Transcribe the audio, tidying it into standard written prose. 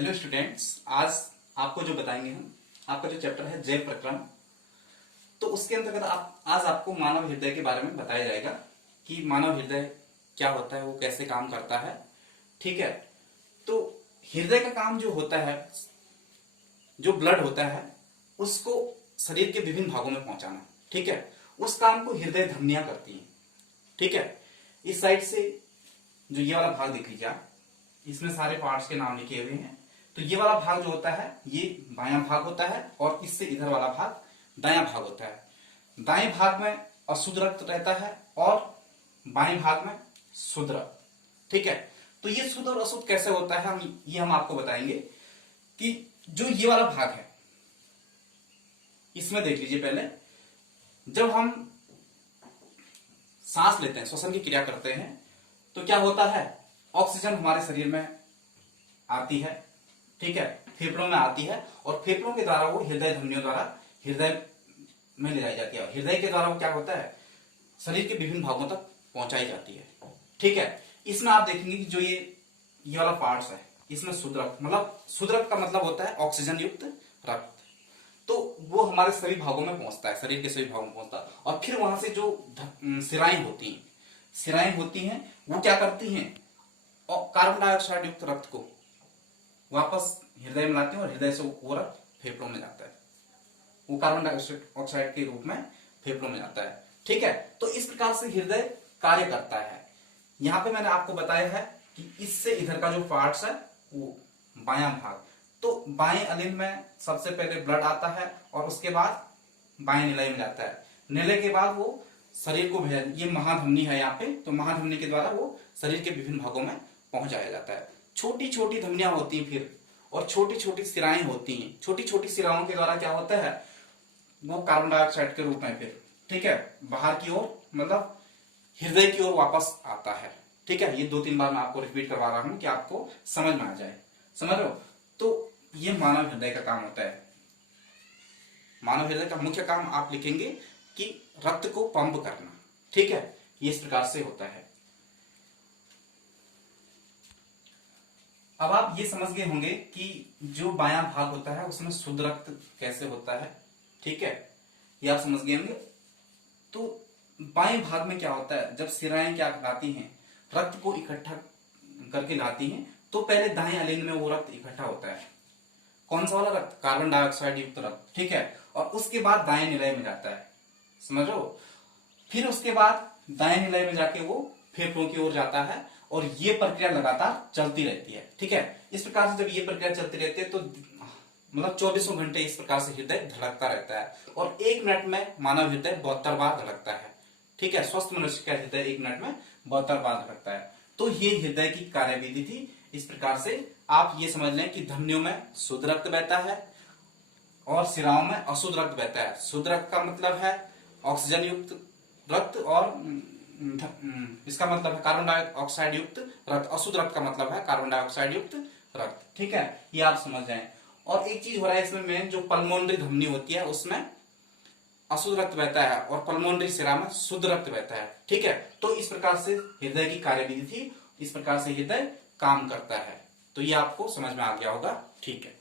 Hello students, आज आपको जो बताएंगे हम आपका जो चैप्टर है जैव प्रक्रम। तो उसके अंतर्गत आज आपको मानव हृदय के बारे में बताया जाएगा कि मानव हृदय क्या होता है, वो कैसे काम करता है। ठीक है, तो हृदय का काम जो होता है, जो ब्लड होता है उसको शरीर के विभिन्न भागों में पहुंचाना। ठीक है, उस काम को हृदय धमनियां करती हैं। ठीक है, इस साइड से जो ये वाला भाग देख लीजिए आप, इसमें सारे पार्ट्स के नाम लिखे हुए हैं। तो ये वाला भाग जो होता है ये बायां भाग होता है और इससे इधर वाला भाग दायां भाग होता है। दाएं भाग में अशुद्ध रक्त रहता है और बाएं भाग में शुद्ध रक्त। ठीक है, तो ये शुद्ध और अशुद्ध कैसे होता है हम आपको बताएंगे कि जो ये वाला भाग है इसमें देख लीजिए। पहले जब हम सांस लेते हैं, श्वसन की क्रिया करते हैं, तो क्या होता है, ऑक्सीजन हमारे शरीर में आती है। ठीक है, फेफड़ों में आती है और फेफड़ों के द्वारा वो हृदय धमनियों द्वारा हृदय में ले जाई जाती है। हृदय के द्वारा वो क्या होता है, शरीर के विभिन्न भागों तक पहुंचाई जाती है। ठीक है, इसमें आप देखेंगे कि जो ये वाला पार्ट्स है, इसमें शुद्ध रक्त, मतलब शुद्ध रक्त का मतलब होता है ऑक्सीजन युक्त रक्त। तो वो हमारे सभी भागों में पहुंचता है, शरीर के सभी भागों में पहुंचता है। और फिर वहां से जो सिराएं होती हैं वो क्या करती हैं, और कार्बन डाइऑक्साइड युक्त रक्त को वापस हृदय में लाते हैं और हृदय से वो रक्त फेफड़ों में जाता है। वो कार्बन डाइऑक्साइड के रूप में फेफड़ों में जाता है। ठीक है, तो इस प्रकार से हृदय कार्य करता है। यहां पे मैंने आपको बताया है कि इससे इधर का जो पार्ट्स है वो बायां भाग, तो बाएं अलिंद में सबसे पहले ब्लड आता है और उसके बाद बाएं निलय में जाता है। निलय के बाद वो शरीर को भेज, ये महाधमनी है यहाँ पे, तो महाधमनी के द्वारा वो शरीर के विभिन्न भागों में पहुंचाया जाता है। छोटी छोटी धमनियां होती हैं फिर, और छोटी छोटी सिराएं होती हैं। छोटी छोटी सिराओं के द्वारा क्या होता है, वो कार्बन डाइऑक्साइड के रूप में फिर, ठीक है, बाहर की ओर, मतलब हृदय की ओर वापस आता है। ठीक है, ये 2-3 बार मैं आपको रिपीट करवा रहा हूं कि आपको समझ में आ जाए। समझ रहे हो? तो ये मानव हृदय का काम होता है। मानव हृदय का मुख्य काम आप लिखेंगे कि रक्त को पंप करना। ठीक है, ये इस प्रकार से होता है। अब आप ये समझ गए होंगे कि जो बायां भाग होता है उसमें शुद्ध रक्त कैसे होता है। ठीक है, ये आप समझ गए होंगे। तो बाएं भाग में क्या होता है, जब सिराएं क्या लाती हैं, रक्त को इकट्ठा करके लाती हैं, तो पहले दाएं अलिंद में वो रक्त इकट्ठा होता है। कौन सा वाला रक्त, कार्बन डाइऑक्साइड युक्त रक्त। ठीक है, और उसके बाद दाएं निलय में जाता है। समझ रहे हो? फिर उसके बाद दाएं निलय में जाके वो फेफड़ों की ओर जाता है और ये प्रक्रिया लगातार चलती रहती है। ठीक है, इस प्रकार से जब ये प्रक्रिया चलती रहती है तो मतलब 24 घंटे इस प्रकार से हृदय धड़कता रहता है और 1 मिनट में मानव हृदय 72 बार धड़कता है। ठीक है, स्वस्थ मनुष्य का हृदय 1 मिनट में 72 बार धड़कता है। तो ये हृदय की कार्यविधि थी। इस प्रकार से आप ये समझ लें कि धमनियों में शुद्ध रक्त बहता है और सिराओं में अशुद्ध रक्त बहता है। शुद्ध रक्त का मतलब है ऑक्सीजन युक्त रक्त और इसका मतलब है कार्बन डाइऑक्साइड युक्त रक्त। अशुद्ध रक्त का मतलब है कार्बन डाइऑक्साइड युक्त रक्त। ठीक है, ये आप समझ जाएं। और एक चीज हो रहा है इसमें मेन, जो पल्मोनरी धमनी होती है उसमें अशुद्ध रक्त बहता है और पल्मोनरी सिरा में शुद्ध रक्त बहता है। ठीक है, तो इस प्रकार से हृदय की कार्यविधि थी, इस प्रकार से हृदय काम करता है। तो ये आपको समझ में आ गया होगा। ठीक है।